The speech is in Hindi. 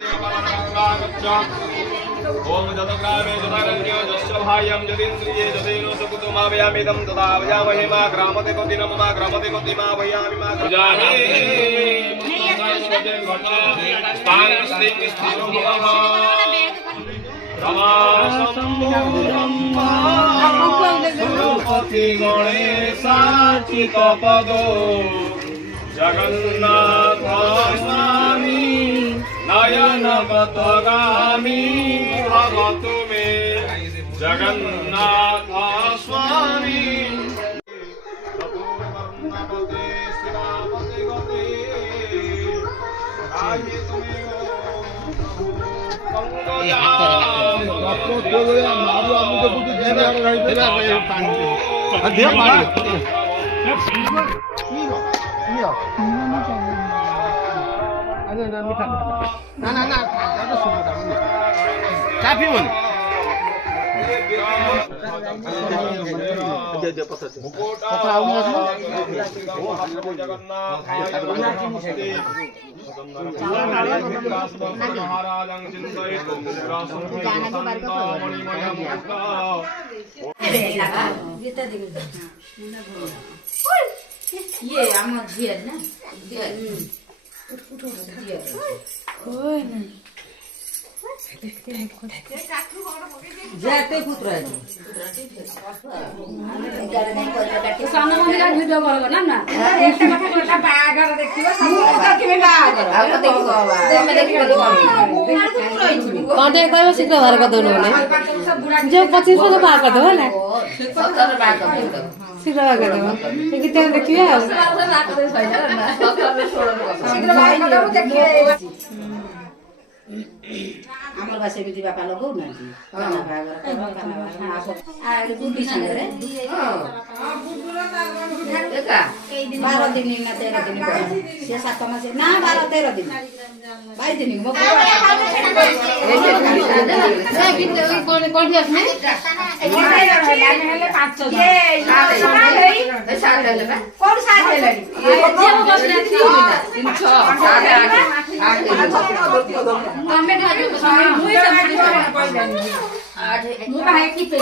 ओम जतग्रामे जतारण्यो जस्य भायं जतीन्द्रिये जतेनो सकुतुमावयामिदं तदा वयामहे मा ग्रामते कोतिनं मा ग्रामते कोतिमा वयामि मा जाने स्थानस्ति स्थिरो भवः रमासम्भूरम्मासुरपति गणेशाचितपदो जगन्नाथ स्वामी नयनपथगामी भवतु मे जगन्नाथ स्वामी चतुर्वर्णपते शिवापते गते गाये तुमेव काफी मन ये आम झिया ना जाते पुत्र सामने मम्मी का वीडियो कॉल करना ना एक कथा कोटा बागर देखियो सब केमे बागर आ देखियो मैं देखियो कांटेक्ट करबो शीघ्र बाहर कर दोनो ने जो 25 को बाहर कर दो ना 70 बागर शीघ्र बाहर कर दो ये कितने देखियो शीघ्र बाहर कर दो देखिए हमर भाषा भी बापा लगौ न जी खाना भागर खाना आ गुड्डी संगे रे एका 12 दिन ना 13 दिन से 7 मास ना 12 13 दिन 22 दिन मो कोन कोन दिस में हेले 5 ये साथ ले बा कोन साथ ले ये जे बस ना 3 6 7 8 तमे ढाजो मुई सब मु भाई की पे